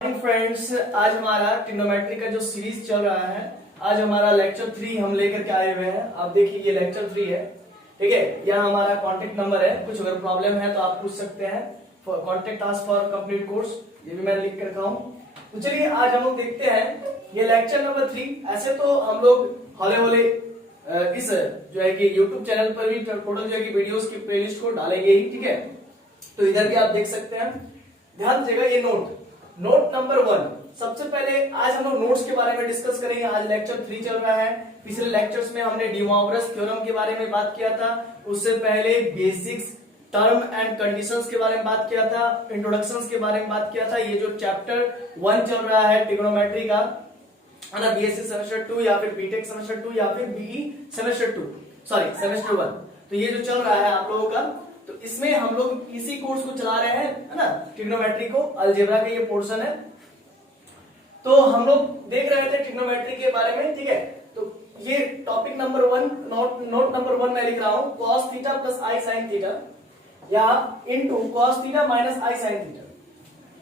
Friends, आज हमारा trigonometry का जो सीरीज चल रहा है, आज हमारा लेक्चर 3 हम लेकर के आए हुए हैं। आप देखिए ये लेक्चर 3 है, ठीक है। यहाँ हमारा कांटेक्ट नंबर है, कुछ अगर प्रॉब्लम है तो आप पूछ सकते हैं। Contact us for complete course, ये भी मैंने लिख कर रखा हूँ। तो चलिए आज हम लोग देखते हैं ये लेक्चर नंबर 3। ऐसे तो हम लोग हौले हौले इस जो है कि यूट्यूब चैनल पर भी टोटल जो है कि वीडियोस की प्लेलिस्ट को डालेंगे ही, ठीक है। तो इधर भी आप देख सकते हैं। ध्यान दीजिएगा, ये नोट नंबर 1। सबसे पहले आज हम लोग नोट्स के बारे में डिस्कस करेंगे। आज लेक्चर 3 चल रहा है। पिछले लेक्चर्स में हमने डी मॉर्गन थ्योरम के बारे में बात किया था। उससे पहले बेसिक्स, टर्म एंड कंडीशंस के बारे में बात किया था, इंट्रोडक्शंस के बारे में बात किया था। ये जो चैप्टर 1 चल रहा है ट्रिग्नोमेट्री का, है ना, बीएससी सेमेस्टर 2 या फिर बीटेक सेमेस्टर 2 या फिर बीई सेमेस्टर 2, सॉरी सेमेस्टर 1। तो ये जो चल रहा है आप लोगों का, तो इसमें हम लोग इसी कोर्स को चला रहे हैं, है ना, ट्रिग्नोमेट्री को। अलजेब्रा का ये पोर्शन है। तो हम लोग देख रहे थे ट्रिग्नोमेट्री के बारे में, ठीक है। तो ये टॉपिक नंबर 1, नोट नंबर 1 मैं लिख रहा हूं, cos theta plus i sine theta या into cos theta minus i sine theta.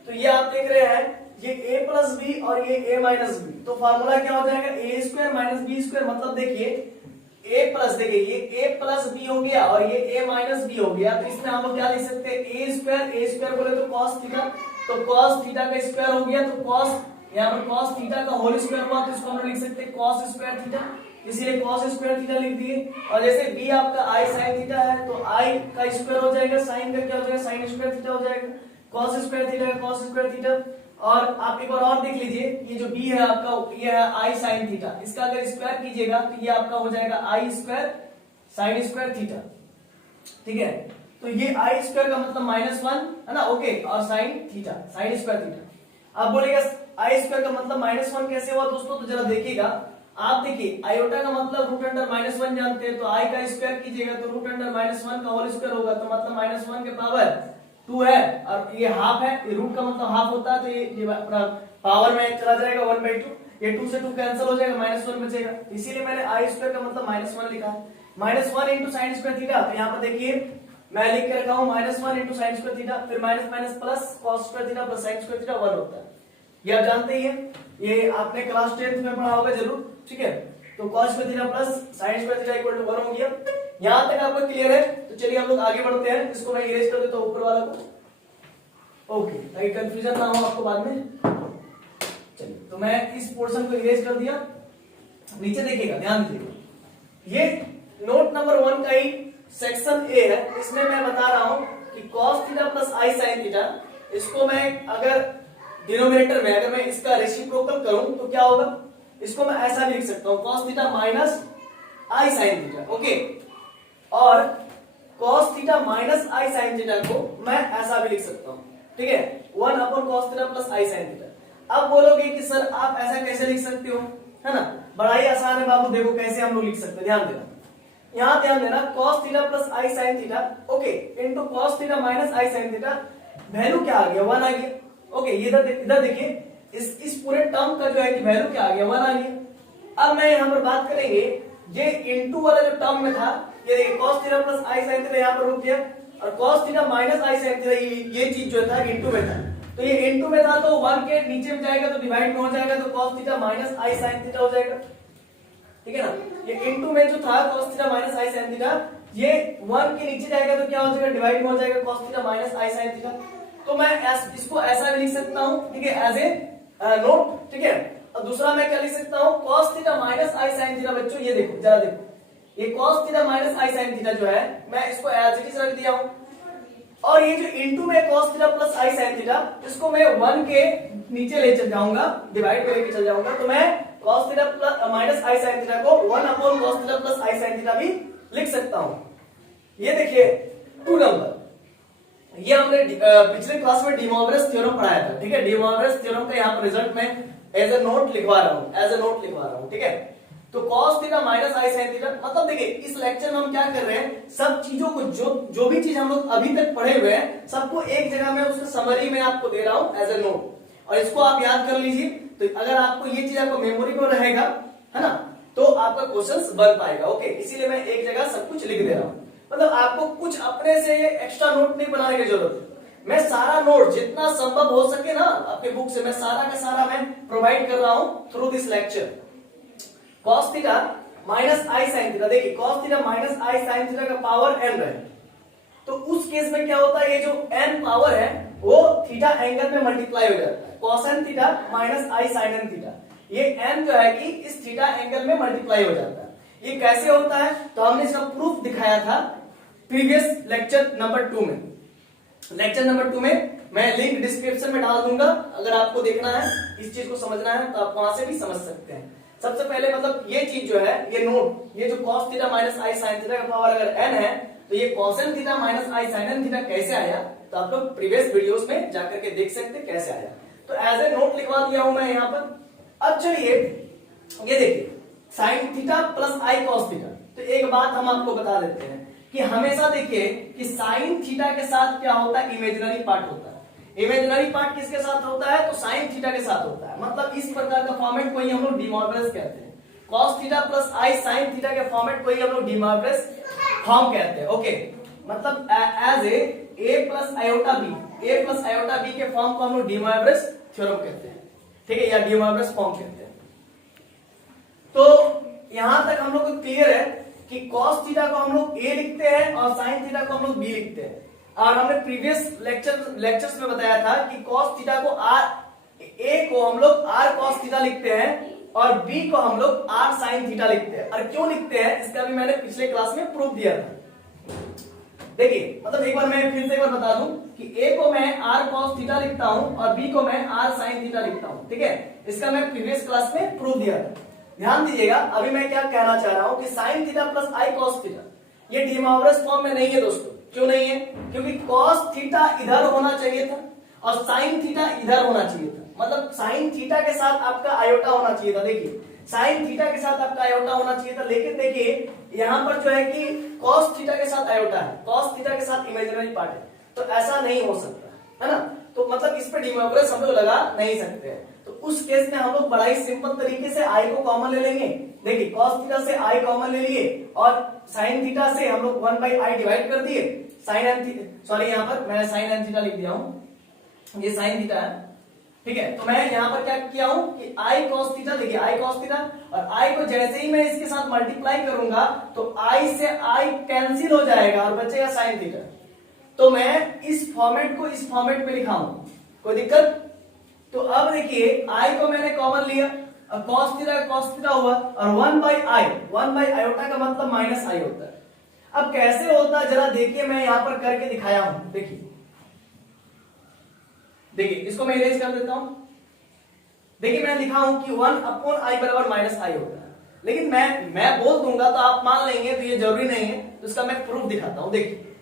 तो ये आप देख रहे हैं, ये a प्लस बी और ये a माइनस बी। तो फॉर्मूला क्या हो जाएगा, ए स्क्वायर माइनस बी स्क्वायर। मतलब देखिए a प्लस, देखिए ये a प्लस बी हो गया और ये a माइनस बी हो गया। तो इसमें हम लोग क्या लिख सकते हैं, a स्क्वायर बोले तो cos थीटा, तो cos थीटा का स्क्वायर हो गया, तो cos यहाँ पर cos थीटा का होल स्क्वायर हुआ, तो इसको हम लोग लिख सकते हैं cos स्क्वायर थीटा, इसीलिए cos स्क्वायर थीटा लिख दिए। और जैसे b आपका i sin थीटा है, तो i का स्क्वायर हो जाएगा, sin का क्या हो जाएगा, sin स्क्वायर थीटा हो जाएगा, cos स्क्वायर थीटा का cos स्क्वायर थीटा। और आप एक बार और देख लीजिए, ये जो b है आपका, ये है i sin थीटा। इसका अगर स्क्वायर कीजिएगा तो ये आपका हो जाएगा i square sin square theta, ठीक है। तो ये i स्क्वायर का मतलब -1 है ना, ओके। और sin theta, sin square theta. आप बोलेगा i स्क्वायर का मतलब -1 कैसे हुआ दोस्तों, तो जरा देखिएगा। आप देखिए आयोटा का मतलब रूट अंडर -1 जानते हैं, तो i का स्क्वायर कीजिएगा तो रूट अंडर -1 का होल स्क्वायर होगा, तो मतलब -1 के पावर 2 है। और ये हाफ है, ये रूट का मतलब हाफ होता है, तो ये अपना पावर में चला जाएगा 1/2। ये 2 से 2 कैंसिल हो जाएगा, -1 बचेगा। इसीलिए मैंने i स्क्वायर का मतलब -1 लिखा है। -1 इंटू साइन स्क्वायर थीटा। तो यहाँ पर देखिए मैं लिख के रखा हूँ -1 इंटू साइन स्क्वायर थीटा, फिर minus minus plus cos square theta plus sin square theta 1 होता है। ये आप जानते ही हैं, ये आपने क्लास 10th में पढ़ा होगा जरूर, ठीक है। तो cos square theta plus sin square theta equal to 1 हो गया। यहां तक आपको क्लियर है। तो चलिए हम लोग आगे बढ़ते हैं। इसको मैं इरेज कर देता हूं ऊपर वाला को, ओके, ताकि कंफ्यूजन ना हो आपको बाद में। चलिए, तो मैं इस पोर्शन को इरेज कर दिया। नीचे देखिएगा, ध्यान दीजिएगा, ये नोट नंबर 1 का ही सेक्शन ए है। इसमें मैं बता रहा हूं कि cos theta plus i sine theta, इसको मैं अगर डिनोमिनेटर में अगर मैं इसका रेसिप्रोकल करूं तो क्या होगा, इसको मैं ऐसा भी लिख सकता हूं, cos theta minus i sine theta, okay. और cos theta minus i sine theta को मैं ऐसा भी लिख सकता हूं, ठीक है, 1 upon cos theta plus i sine theta. अब बोलोगे कि सर आप ऐसा कैसे लिख सकते हो, है ना, बड़ा ही आसान है बाबू। देखो कैसे हम लोग लिख सकते हैं, ध्यान देना, यहां ध्यान देना, cos theta plus i sine theta, okay, into cos theta minus i sine theta. Value क्या आ गया, 1 आ गया, ओके। इधर देखिए, इस पूरे टर्म का जो है कि वैल्यू क्या आ गया, 1 आ गया। अब मैं यहां पर बात करेंगे, ये इनटू वाला जो टर्म में था, ये देखिए cos theta plus i sine theta यहां पर रुक गया, और cos theta minus i sine theta ये चीज जो था इनटू में था। तो ये इनटू में था, तो 1 के नीचे में जाएगा तो डिवाइड में हो जाएगा, तो cos theta minus i sine theta हो जाएगा, ठीक है ना। ये इनटू में जो था cos theta minus i sine theta, ये 1 के नीचे जाएगा तो क्या हो जाएगा, डिवाइड में हो जाएगा, cos theta minus i sine theta. तो मैं इसको ऐसा भी लिख सकता हूं, ठीक है, एज ए नोट, ठीक है। और दूसरा मैं क्या लिख सकता हूं, cos theta minus i sine theta. बच्चों ये देखो, जरा देखो, ये cos theta minus i sine theta जो है, मैं इसको एज इट इज रख दिया हूं। और ये जो इनटू में cos theta plus i sine theta, इसको मैं 1 के नीचे ले चल जाऊंगा, डिवाइड में लेके चल जाऊंगा, तो मैं cos theta plus minus i sine theta को 1 upon cos theta plus i sine theta भी लिख सकता हूं। ये देखिए 2 नंबर, ये हमने पिछले क्लास में डी मॉर्गन थ्योरम पढ़ाया था, ठीक है। डी मॉर्गन थ्योरम का यहाँ पर रिजल्ट में एज ए नोट लिखवा रहा हूँ, ठीक है। तो cos theta minus i sine theta, मतलब देखिए इस लेक्चर में हम क्या कर रहे हैं, सब चीजों को जो भी चीज हम लोग अभी तक पढ़े हुए हैं, सबको एक जगह में उसका समरी में आपको दे रहा हूं एज ए नोट, और इसको आप याद कर लीजिए। तो अगर आपको ये चीज आपको मेमोरी में रहेगा, है ना, तो आपका क्वेश्चन बन पाएगा, ओके। इसीलिए मैं एक जगह सब कुछ लिख दे रहा हूं, मतलब आपको कुछ अपने से एक्स्ट्रा नोट नहीं बनाने की जरूरत है। मैं सारा नोट जितना संभव हो सके ना अपने बुक से मैं सारा का सारा मैं प्रोवाइड कर रहा हूं through this lecture. cos theta minus i sine theta, देखिए cos theta minus i sine theta का पावर n रहे, तो उस केस में क्या होता है, ये जो n पावर है वो थीटा एंगल में मल्टीप्लाई हो जाता है। cos n theta minus i sign n theta, ये n जो है कि इस थीटा एंगल में मल्टीप्लाई हो जाता है। ये कैसे होता है, तो हमने इसका प्रूफ दिखाया था प्रीवियस लेक्चर नंबर 2 में। लेक्चर नंबर 2 में मैं लिंक डिस्क्रिप्शन में डाल दूंगा, अगर आपको देखना है इस चीज को समझना है तो आप वहां से भी समझ सकते हैं। सबसे पहले मतलब ये चीज जो है, ये नोट, ये जो cos theta minus i sine theta का पावर अगर n है तो ये cos n theta minus i sign n theta कैसे आया, तो आप लोग प्रीवियस वीडियोस में जाकर के देख सकते हैं कैसे आया। तो एज ए नोट लिखवा दिया हूं मैं यहाँ पर। अब चलिए ये देखिए sine theta plus I cos theta, तो एक बात हम आपको बता देते हैं कि हमेशा देखिए कि साइन थीटा के साथ क्या होता है, इमेजिनरी पार्ट होता है। इमेजिनरी पार्ट किसके साथ होता है, तो साइन थीटा के साथ होता है। मतलब इस प्रकार का फॉर्मेट को ही हम लोग डी मॉर्गनस कहते हैं। cos theta plus i sine theta के फॉर्मेट को ही हम लोग डी मॉर्गनस फॉर्म कहते हैं। ओके, मतलब as A plus iota B, A plus iota B के फॉर्म को हम लोग डी मॉर्गनस थ्योरम कहते हैं, ठीक है, या डी मॉर्गनस फॉर्म कहते हैं। तो यहां तक हम लोग को क्लियर है कि cos थीटा को हम लोग a लिखते हैं और sin थीटा को हम लोग b लिखते हैं। और हमने प्रीवियस लेक्चर्स में बताया था कि cos थीटा को a को हम लोग r cos थीटा लिखते हैं और b को हम लोग r sin थीटा लिखते हैं। और क्यों लिखते हैं इसका भी मैंने पिछले क्लास में प्रूफ दिया था। देखिए मतलब एक बार मैं फिर से एक बार बता दूं कि a को मैं r cos थीटा लिखता हूं और b को मैं r sin थीटा लिखता हूं, ठीक है। इसका मैं प्रीवियस क्लास में प्रूफ दिया था, ध्यान दीजिएगा। अभी मैं क्या कहना चाह रहा हूं कि sin थीटा प्लस आई cos थीटा ये डी मॉर्गनस फॉर्म में नहीं है दोस्तों। क्यों नहीं है, क्योंकि cos थीटा इधर होना चाहिए था और sin थीटा इधर होना चाहिए था। मतलब sin थीटा के साथ आपका आयोटा होना चाहिए था। देखिए sin थीटा के साथ आपका आयोटा होना चाहिए था, लेकिन देखिए यहाँ पर जो है कि cos थीटा के साथ आयोटा है, cos थीटा के साथ इमेजिनरी पार्ट है, तो ऐसा नहीं हो सकता है ना। तो मतलब इस पे डी मॉर्गनस हम लोग लगा नहीं सकते हैं। तो उस केस में हम लोग बड़ा ही सिंपल तरीके से आई को कॉमन ले लेंगे। देखिए cos थीटा से आई कॉमन ले लिए और sin थीटा से हम लोग 1 बाई आई डिवाइड कर दिए। sin n, सॉरी यहाँ पर मैंने sin n थीटा लिख दिया हूँ, ये sin थीटा है, ठीक है। तो मैं यहाँ पर क्या किया हूँ कि आई cos थीटा, देखिए आई cos थीटा, और आई को जैसे ही मैं इसके साथ मल्टीप्लाई करूंगा तो आई से आई कैंसिल हो जाएगा और बचेगा sin थीटा। तो मैं इस फॉर्मेट को इस फॉर्मेट में लिखा हूं, कोई दिक्कत। तो अब देखिए i को मैंने कॉमन लिया और cos थीटा हुआ और 1 बाई आयोटा का मतलब माइनस आई होता है। अब कैसे होता है जरा देखिए, मैं यहां पर करके दिखाया हूं। देखिए इसको मैं इरेज कर देता हूं। देखिए मैं लिखा हूं कि 1 अपॉन आई बराबर माइनस आई होता है, लेकिन मैं बोल दूंगा तो आप मान लेंगे, तो ये जरूरी नहीं है। तो इसका मैं प्रूफ दिखाता हूं। देखिए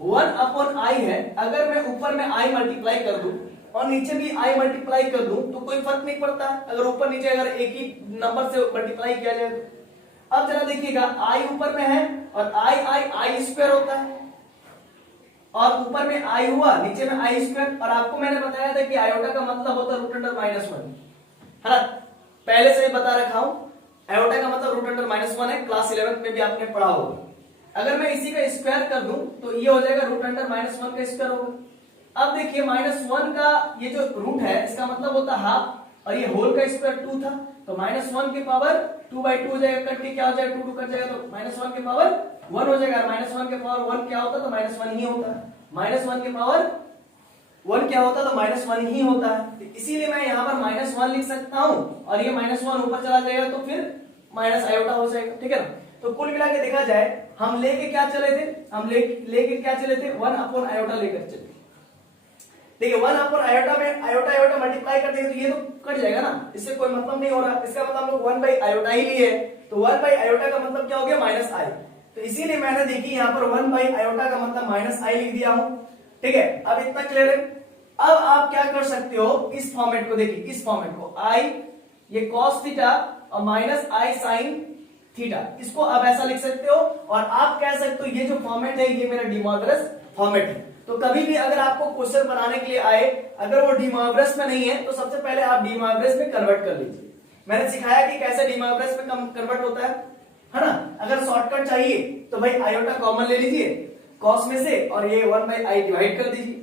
1 अपॉन आई है, अगर मैं ऊपर में आई मल्टीप्लाई कर दूं और नीचे भी आई मल्टीप्लाई कर दूं तो कोई फर्क नहीं पड़ता है, अगर ऊपर नीचे अगर एक ही नंबर से मल्टीप्लाई किया जाए तो। अब जरा देखिएगा आई ऊपर में है और आई स्क्वायर होता है, और ऊपर में आई हुआ नीचे में आई स्क्वायर। और आपको मैंने बताया था कि आयोटा का मतलब होता है रूट अंडर -1, है ना, पहले से ही बता रखा हूं। आयोटा का मतलब रूट अंडर -1 है, क्लास 11 में भी आपने पढ़ा होगा। अगर मैं इसी का स्क्वायर कर दूं तो ये हो जाएगा रूट अंडर -1 का स्क्वायर होगा। अब देखिए -1 का ये जो रूट है इसका मतलब होता है हाफ, और ये होल का स्क्वायर 2 था, तो -1 के पावर 2/2 हो जाएगा, कट के क्या हो जाएगा 2 कट जाएगा, तो -1 के पावर 1 हो जाएगा। -1 के पावर 1 क्या होता है, तो -1 ही होता है। -1 के पावर 1 क्या होता है, तो -1 ही होता है। तो इसीलिए मैं यहाँ पर -1 लिख सकता हूँ और ये -1 ऊपर चला जाएगा तो फिर माइनस आयोटा हो जाएगा, ठीक है ना। तो कुल मिला के देखा जाए हम लेके क्या चले थे, हम लेके क्या चले थे 1 अपॉन आयोटा लेकर चले। देखिए 1 अपॉन आयोटा में आयोटा मल्टीप्लाई कर देंगे तो ये तो कट जाएगा ना, इससे कोई मतलब नहीं हो रहा। इसका मतलब हम लोग 1 बाई आयोटा ही लिए, तो 1 बाई आयोटा का मतलब क्या हो गया माइनस आई। तो इसीलिए मैंने देखी यहाँ पर 1 बाई आयोटा का मतलब माइनस आई लिख दिया हूं, ठीक है। अब इतना क्लियर है। अब आप क्या कर सकते हो, इस फॉर्मेट को देखिए, इस फॉर्मेट को आई ये कॉस थीटा और माइनस आई साइन थीटा, इसको आप ऐसा लिख सकते हो। और आप कह सकते हो ये जो फॉर्मेट है ये मेरा डी मॉर्गनस फॉर्मेट है। तो कभी भी अगर आपको क्वेश्चन बनाने के लिए आए, अगर वो डी मॉर्गनस में नहीं है तो सबसे पहले आप डी मॉर्गनस में कन्वर्ट कर लीजिए। मैंने सिखाया कि कैसे डी मॉर्गनस में कन्वर्ट होता है ना। अगर शॉर्टकट चाहिए तो भाई आयोटा कॉमन ले लीजिए कॉस में से और ये 1 बाई आई डिवाइड कर दीजिए।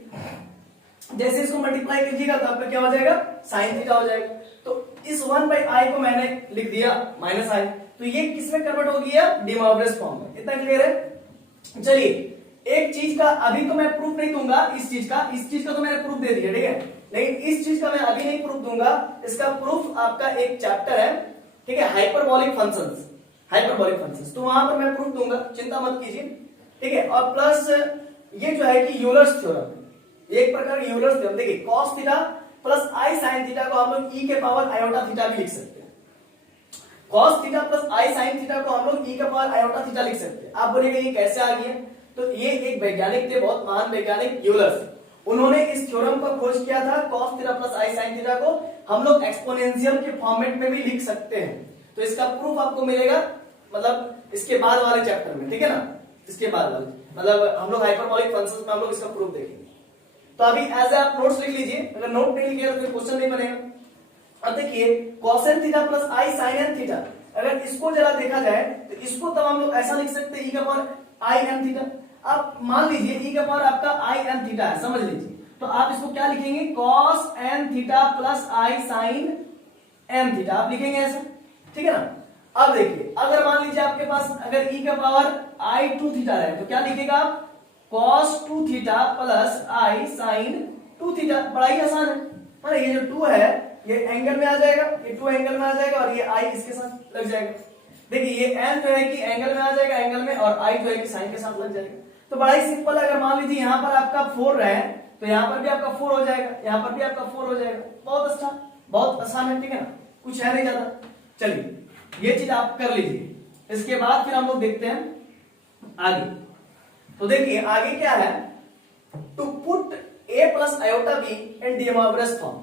जैसे इसको मल्टीप्लाई कीजिएगा तो आपका क्या हो जाएगा, साइन थीटा हो जाएगा। तो इस 1/i को मैंने लिख दिया माइनस आई, तो ये किसमें कन्वर्ट हो गया, डी मोइवरेज फॉर्म में। इतना क्लियर है। चलिए एक चीज का अभी तो मैं प्रूफ नहीं दूंगा, इस चीज का तो मैंने प्रूफ दे दिया, ठीक है, लेकिन इस चीज का मैं अभी नहीं प्रूफ दूंगा। इसका प्रूफ आपका एक चैप्टर है, ठीक है, हाइपरबोलिक फंक्शंस, तो वहां पर मैं प्रूफ दूंगा, चिंता मत कीजिए, ठीक है। और प्लस ये जो है कि यूलर्स थ्योरम, एक प्रकार का यूलर्स थ्योरम। देखिए cos theta plus i sine theta को हम लोग e के पावर आयोटा थीटा भी लिख सकते हैं। cos theta plus i sine theta को हम लोग e के पावर आयोटा थीटा लिख सकते हैं। आप बोलेंगे ये कैसे आ गया, तो ये एक वैज्ञानिक थे, बहुत महान वैज्ञानिक यूलर्स, उन्होंने इस थ्योरम को खोज किया था। cos theta plus i sine theta को हम लोग एक्सपोनेंशियल के फॉर्मेट में भी लिख सकते हैं। तो इसका प्रूफ आपको मिलेगा मतलब इसके बाद वाले चैप्टर में, ठीक है ना, इसके बाद वाले मतलब हम लोग हाइपरबोलिक फंक्शंस में हम लोग इसका प्रूफ देखेंगे। तो अभी एज आप नोट्स लिख लीजिए, अगर नोट नहीं लिखे तो फिर क्वेश्चन नहीं बनेगा। अब देखिए cosn थीटा प्लस आई sin थीटा, अगर इसको जरा देखा जाए तो इसको तब हम लोग ऐसा लिख सकते हैं e का पावर आई एन थीटा। अब मान लीजिए e का पावर आपका आई एन थीटा है, समझ लीजिए, तो आप इसको क्या लिखेंगे, cos n थीटा प्लस आई sin n थीटा आप लिखेंगे ऐसा, ठीक है ना। अब देखिए अगर मान लीजिए आपके पास अगर e का पावर आई टू थीटा है तो क्या लिखेगा आप, cos 2 थीटा प्लस आई sin 2 थीटा। बड़ा ही आसान है, ये जो 2 है ये एंगल में आ जाएगा, ये 2 एंगल में आ जाएगा और ये आई इसके साथ लग जाएगा। देखिए ये n जो है कि एंगल में आ जाएगा, एंगल में, और आई जो है कि साइन के साथ लग जाएगा। तो बड़ा ही सिंपल है। अगर मान लीजिए यहाँ पर आपका 4 है तो यहाँ पर भी आपका 4 हो जाएगा, यहाँ पर भी आपका 4 हो जाएगा। बहुत अच्छा, बहुत आसान है, ठीक है ना, कुछ है नहीं ज्यादा। चलिए ये चीज आप कर लीजिए। इसके बाद फिर हम लोग देखते हैं आगे। तो देखिए आगे क्या है, to put a plus iota b in de Moivre's form.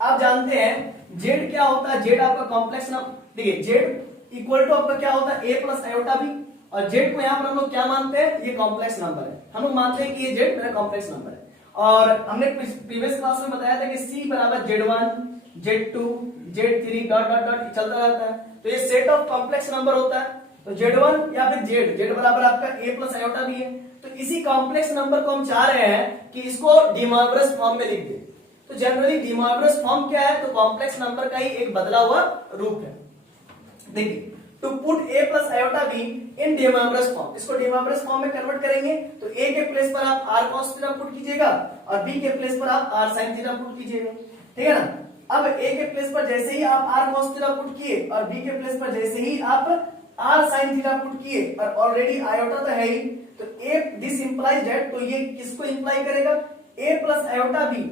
आप जानते हैं z क्या होता है, z आपका कॉम्प्लेक्स नंबर, देखिए z इक्वल टू आपका क्या होता है a प्लस आयोटा b, और z को यहां पर हम लोग क्या मानते हैं, ये कॉम्प्लेक्स नंबर है। हम लोग मानते हैं कि ये z मेरा कॉम्प्लेक्स नंबर है। और हमने प्रीवियस क्लास में बताया था कि c बराबर z1 z2 z3 dot dot dot चलता रहता है। तो ये सेट ऑफ कॉम्प्लेक्स नंबर होता है। तो z1 या फिर z बराबर आपका a प्लस आयोटा b है। तो इसी कॉम्प्लेक्स नंबर को हम चाह रहे हैं कि इसको डी मोइवरेज फॉर्म में लिख दें। तो जनरली डी मोइवरेज फॉर्म क्या है, तो कॉम्प्लेक्स नंबर का ही एक बदला हुआ रूप है। देखिए to put a plus iota b in de Moivre's form, इसको डी मोइवरेज फॉर्म में कन्वर्ट करेंगे तो a के प्लेस पर आप r cos थीटा पुट कीजिएगा और b के प्लेस पर आप r sin थीटा पुट कीजिएगा, ठीक है ना। अब a के प्लेस पर जैसे ही आप r cos थीटा पुट किए और b के प्लेस पर जैसे ही आप r sin थीटा पुट किए, और ऑलरेडी आयोटा तो है ही, तो a दिस इंप्लाइज दैट, तो ये किसको इंप्लाई करेगा, a प्लस आयोटा b।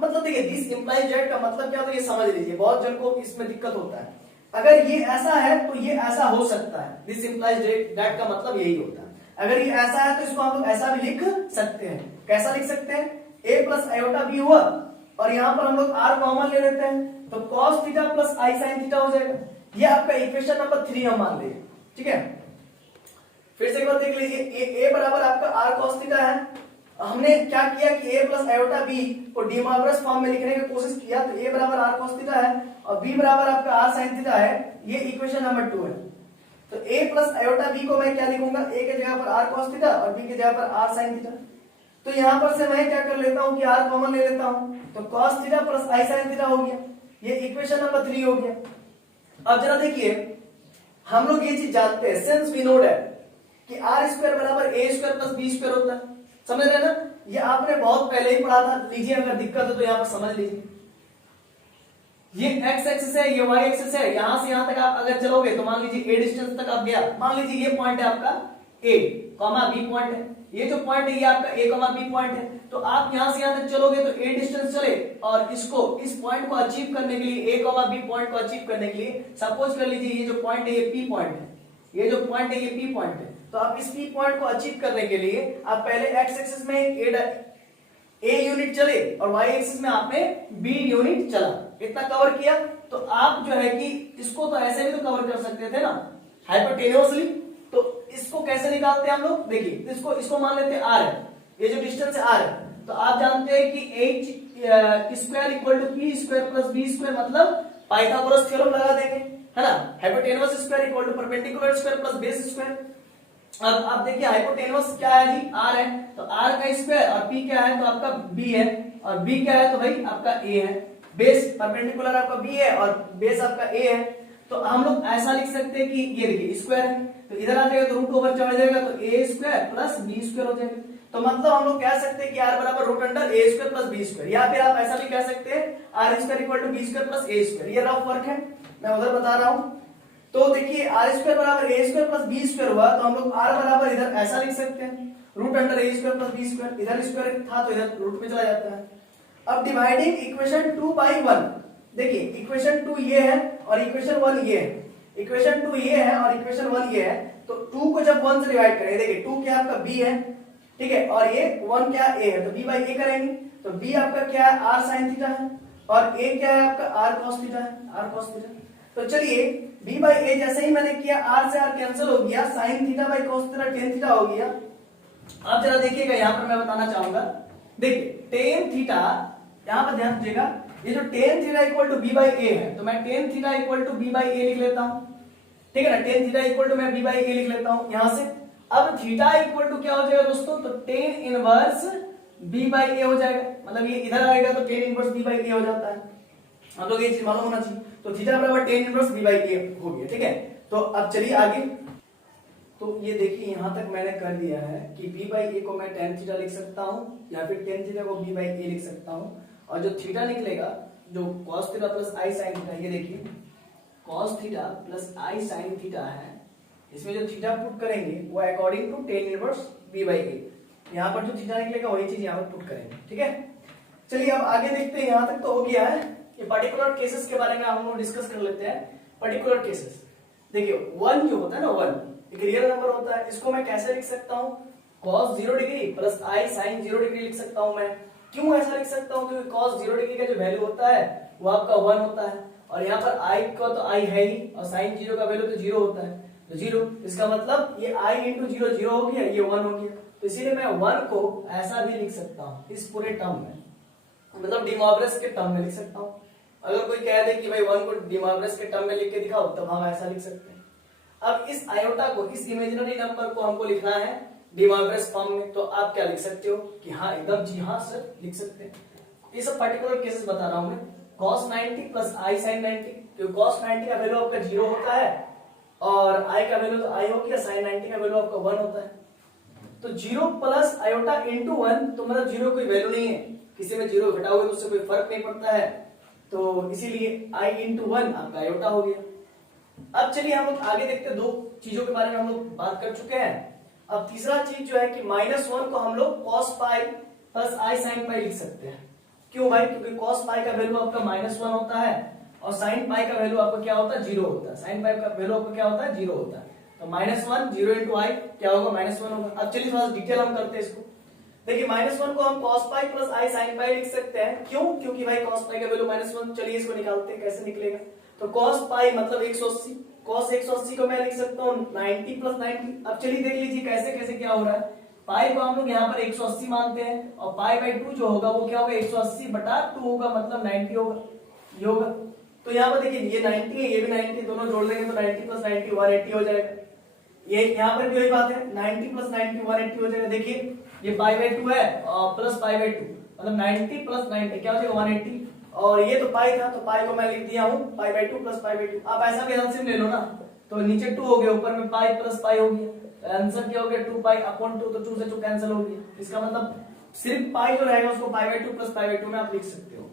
मतलब देखिए दिस इंप्लाइज दैट का मतलब क्या, तो ये समझ लीजिए, बहुत जन को इसमें दिक्कत होता है। अगर ये ऐसा है तो ये ऐसा हो सकता है, दिस इंप्लाइज दैट का मतलब यही होता है। अगर ये ऐसा है तो इसको हम लोग ऐसा भी लिख सकते हैं। कैसा लिख सकते हैं, a प्लस आयोटा b हुआ और यहाँ पर हम लोग r कॉमन ले लेते हैं, तो cos थीटा प्लस आई sin थीटा हो जाएगा। ये आपका इक्वेशन नंबर 3 हम मान लेंगे, ठीक है। फिर से एक बार देख लीजिए, a बराबर आपका r cos थीटा है। हमने क्या किया कि a प्लस आयोटा b को डी मोइवरेज फॉर्म में लिखने की कोशिश किया, तो a बराबर r cos थीटा है और b बराबर आपका r sin थीटा है। ये इक्वेशन नंबर 2 है। तो a प्लस आयोटा b को मैं क्या लिखूंगा, a के जगह पर r cos थीटा और b के जगह पर r sin थीटा। तो यहां पर से मैं क्या कर लेता हूं कि r कॉमन ले लेता हूं, तो cos theta plus i sin theta हो गया। ये इक्वेशन नंबर 3 हो गया। अब जरा देखिए, हम लोग ये चीज जानते हैं, सिंस वी नो दैट कि r स्क्वायर बराबर a square plus b square होता है, समझ रहे ना। ये आपने बहुत पहले ही पढ़ा था, लीजिए अगर दिक्कत है तो यहाँ पर समझ लीजिए। ये x एक्सिस है, ये y एक्सिस है, यहां से यहां तक आप अगर चलोगे तो मान लीजिए a डिस्टेंस तक आप गया, मान लीजिए ये पॉइंट है आपका a कॉमा b पॉइंट है, ये जो पॉइंट है ये आपका a कॉमा b पॉइंट है। तो आप यहां से यहां तक चलोगे तो a डिस्टेंस चले और इसको इस पॉइंट को अचीव करने के लिए, a कॉमा b पॉइंट को अचीव करने के लिए सपोज कर लीजिए ये जो पॉइंट है ये p पॉइंट है, ये जो पॉइंट है ये p पॉइंट है। तो आप इस p पॉइंट को अचीव करने के लिए आप पहले x एक्सिस में a यूनिट चले और y एक्सिस में आपने b यूनिट चला, इतना कवर किया। तो आप जो है कि इसको तो ऐसे भी तो कवर कर सकते थे ना हाइपोटेन्यूअसली। तो इसको कैसे निकालते हैं हम लोग, देखिए इसको मान लेते हैं r है, ये जो डिस्टेंस है r है। तो आप जानते हैं कि h square equal to p square plus b square, मतलब पाइथागोरस थ्योरम लगा देंगे, है ना। Hypotenuse square equal to perpendicular square plus base square. अब आप देखिए हाइपोटेन्यूअस क्या है जी, r है, तो r का स्क्वायर और p क्या है तो आपका b है, और बी क्या है, तो भाई आपका ए है। बेस परपेंडिकुलर आपका बी है और बेस आपका ए है, तो हम लोग ऐसा लिख सकते हैं कि ये देखिए स्क्वायर है, तो इधर आ जाएगा तो रूट ओवर चढ़ जाएगा, तो ए स्क्वायर प्लस बी स्क्वायर हो जाएगा। तो मतलब हम लोग कह सकते हैं कि आर बराबर root under A square plus B square, या फिर आप ऐसा भी कह सकते हैं R square equal to B square plus A square. ये रफ वर्क है, मैं उधर बता रहा हूं। तो देखिए आर स्क्वायर बराबर ए स्क्वायर प्लस बी स्क्वायर हुआ, तो हम लोग आर बराबर इधर ऐसा लिख सकते हैं root under A square plus B square, इधर स्क्वायर था तो इधर रूट में चला जाता है। अब डिवाइडिंग इक्वेशन 2 बाई 1, देखिए इक्वेशन 2 ये है और इक्वेशन 1 ये है, इक्वेशन 2 ये है और इक्वेशन 1 ये है, तो 2 को जब 1 से डिवाइड करें, देखिए 2 क्या आपका b है, ठीक है, और ये 1 क्या a है, तो b बाई a करेंगे, तो b आपका क्या है r sin थीटा है और a क्या है आपका r cos थीटा है, r cos थीटा। तो चलिए b बाई a जैसे ही मैंने किया r से r कैंसिल हो गया, sin theta by cos theta tan theta हो गया। अब जरा देखिएगा यहां पर मैं बताना चाहूंगा, देखिए tan थीटा, यहां पर ध्यान दीजिएगा, ये जो tan theta equal to b by a है, तो मैं tan theta equal to b by a लिख लेता हूं, ठीक है ना, tan थीटा इक्वल टू मैं b बाई a लिख लेता हूं यहां से। अब थीटा इक्वल टू क्या हो जाएगा दोस्तों, तो tan inverse b by a हो जाएगा, मतलब ये इधर आएगा तो tan inverse b by a हो जाता है, हम लोग ये चीज मालूम होना चाहिए। तो थीटा बराबर tan inverse b by a हो गया, ठीक है। तो अब चलिए आगे, तो ये देखिए यहां तक मैंने कर दिया है कि b बाई a को मैं tan थीटा लिख सकता हूं या फिर tan थीटा को b बाई a लिख सकता हूं, और जो थीटा निकलेगा, जो cos theta plus i sin theta, ये देखिए cos theta plus i sin theta है, इसमें जो थीटा पुट करेंगे वो according to tan inverse b by a, यहाँ पर जो थीटा निकलेगा वही चीज यहाँ पर पुट करेंगे, ठीक है। चलिए अब आगे देखते हैं, यहाँ तक तो हो गया है। ये पर्टिकुलर केसेस के बारे में हम लोग डिस्कस कर लेते हैं। पर्टिकुलर केसेस, देखिए 1 जो होता है ना, 1 एक रियल नंबर होता है, इसको मैं कैसे लिख सकता हूँ, cos 0 degree plus i sin 0 degree लिख सकता हूँ मैं। क्यों ऐसा लिख सकता हूँ, क्योंकि cos 0 डिग्री का जो वैल्यू होता है वो आपका 1 होता है, और यहाँ पर i का तो i है ही, और sin 0 का वैल्यू तो 0 होता है, तो 0, इसका मतलब ये i इंटू 0 0 हो गया, ये 1 हो गया, तो इसीलिए मैं 1 को ऐसा भी लिख सकता हूँ इस पूरे टर्म में, मतलब डिमॉर्गस के टर्म में लिख सकता हूँ। अगर कोई कह दे कि भाई 1 को डिमॉर्गस के टर्म में लिख के दिखाओ, तब हम ऐसा लिख सकते हैं। अब इस आयोटा को, इस इमेजिनरी नंबर को हमको लिखना है डिमॉर्गस फॉर्म में, तो आप क्या लिख सकते हो कि हाँ एकदम जी हाँ सर लिख सकते हैं। ये सब पर्टिकुलर केसेस बता रहा हूं मैं। cos 90 प्लस i sin 90, क्योंकि cos 90 का वैल्यू आपका 0 होता है और i का वैल्यू तो i हो गया, sin 90 का वैल्यू आपका 1 होता है, तो 0 प्लस आयोटा इंटू 1, तो मतलब 0 कोई वैल्यू नहीं है, किसी में 0 घटाओगे तो उससे कोई फर्क नहीं पड़ता है, तो इसीलिए i इंटू 1 आपका आयोटा हो गया। अब चलिए हम लोग आगे देखते हैं, 2 चीजों के बारे में हम लोग बात कर चुके हैं। अब तीसरा चीज जो है कि -1 को हम लोग cos pi plus i sin पाई लिख सकते हैं। क्यों भाई, क्योंकि cos पाई का वैल्यू आपका -1 होता है और sin पाई का वैल्यू आपका क्या होता है, 0 होता है, sin पाई का वैल्यू आपका क्या होता है, 0 होता है, तो -1 0 इंटू i क्या होगा, -1 होगा। अब चलिए थोड़ा सा डिटेल हम करते हैं इसको। देखिए -1 को हम cos pi plus i sin पाई लिख सकते हैं, क्यों, क्योंकि भाई cos पाई का वैल्यू -1, चलिए इसको निकालते हैं, कैसे निकलेगा, तो cos पाई मतलब 180, cos 180 को मैं लिख सकता हूँ 90 प्लस 90। अब चलिए देख लीजिए कैसे कैसे क्या हो रहा है, पाई को हम लोग यहाँ पर 180 मानते हैं और पाई बाई 2 जो होगा वो क्या होगा, 180 बटा 2 होगा, मतलब 90 होगा, ये होगा। तो यहाँ पर देखिए ये 90 है, ये भी 90, दोनों जोड़ देंगे तो 90 प्लस 90 180 हो जाएगा। ये यहाँ पर भी वही बात है, 90 प्लस 90 180 हो जाएगा। देखिए ये पाई बाई 2 है और प्लस पाई बाई 2, मतलब 90 प्लस 90 क्या हो जाएगा 180, और ये तो पाई था तो पाई को मैं लिख दिया हूँ pi by 2 plus pi by 2। आप ऐसा भी एलसीएम ले लो ना, तो नीचे 2 हो गया, ऊपर में पाई प्लस पाई हो गया, आंसर क्या हो गया 2 पाई अपॉन 2, तो 2 से 2 कैंसिल हो गया। इसका मतलब सिर्फ पाई जो रहेगा उसको pi by 2 plus pi by 2 में आप लिख सकते हो,